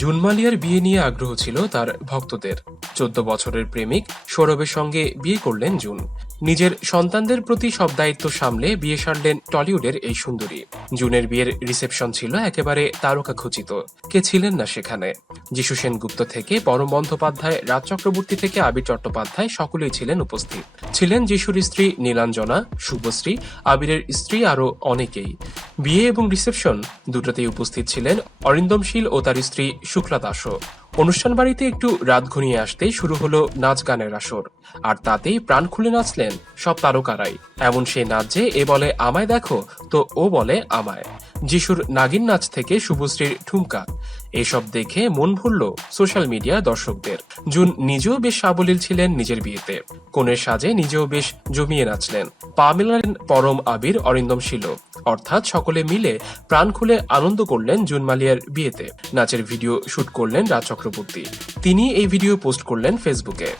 June মালিয়ার বিয়ে নিয়ে আগ্রহ ছিল তার ভক্তদের। 14 বছরের প্রেমিক সৌরভের সঙ্গে বিয়ে করলেন জুন। নিজের সন্তানদের প্রতি সব দায়িত্ব সামলে বিয়ে সারলেন টলিউডের এই সুন্দরী। জুনের বিয়ের রিসেপশন ছিল একেবারে তারকা খচিত। কে ছিলেন না সেখানে? যিশু সেনগুপ্ত থেকে পরম বন্দ্যোপাধ্যায়, রাজ চক্রবর্তী থেকে আবির চট্টোপাধ্যায় সকলেই ছিলেন উপস্থিত। ছিলেন যিশুর স্ত্রী নীলাঞ্জনা, শুভশ্রী, আবিরের স্ত্রী আরও অনেকেই। বিয়ে এবং রিসেপশন দুটোতেই উপস্থিত ছিলেন অরিন্দম শীল ও তার স্ত্রী শুক্লা দাসও। অনুষ্ঠান বাড়িতে একটু রাত ঘনিয়ে আসতেই শুরু হলো নাচ গানের আসর, আর তাতেই প্রাণ খুলে নাচলেন সব তারকারাই। এমন সেই নাচ যে এ বলে আমায় দেখো, তো ও বলে আমায়। যিশুর নাগিন নাচ থেকে শুভশ্রীর ঠুমকা, এসব দেখে মন ভরল সোশ্যাল মিডিয়া দর্শকদের। জুন নিজেও বেশ সাবলীল ছিলেন নিজের বিয়েতে। কনের সাজে নিজেও বেশ জমিয়ে নাচলেন। পা মেলালেন পরম আবির, অরিন্দম শীল, অর্থাৎ সকলে মিলে প্রাণ খুলে আনন্দ করলেন জুন মালিয়ার বিয়েতে। নাচের ভিডিও শুট করলেন রাজ চক্রবর্তী। তিনি এই ভিডিও পোস্ট করলেন ফেসবুকে।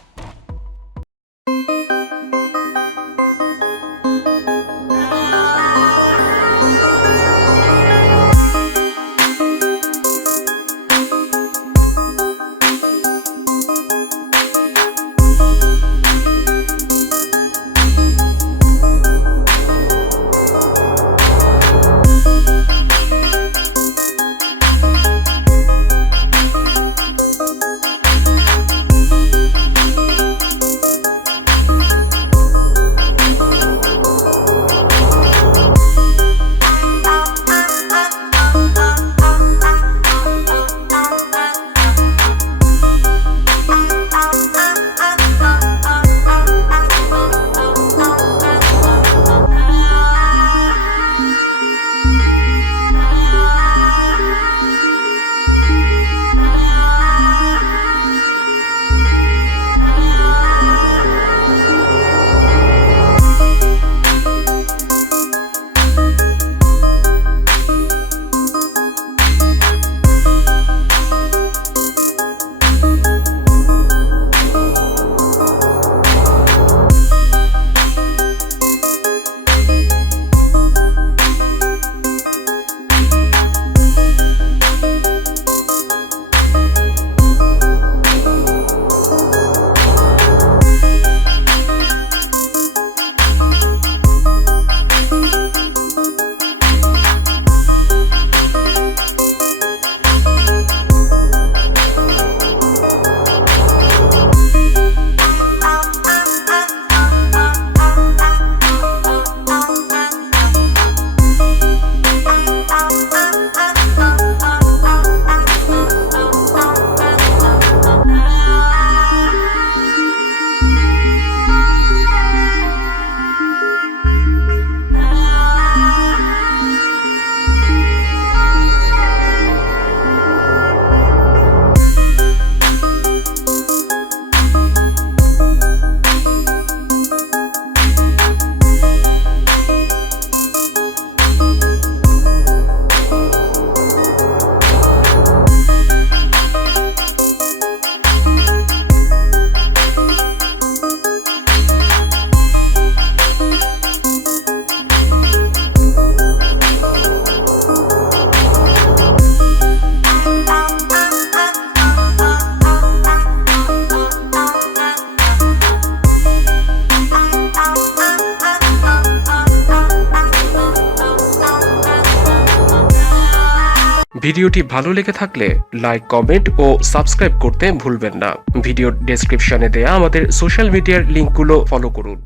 ভিডিওটি ভালো লেগে থাকলে লাইক, কমেন্ট ও সাবস্ক্রাইব করতে ভুলবেন না। ভিডিওর ডেসক্রিপশনে দেয়া আমাদের সোশ্যাল মিডিয়ার লিংকগুলো ফলো করুন।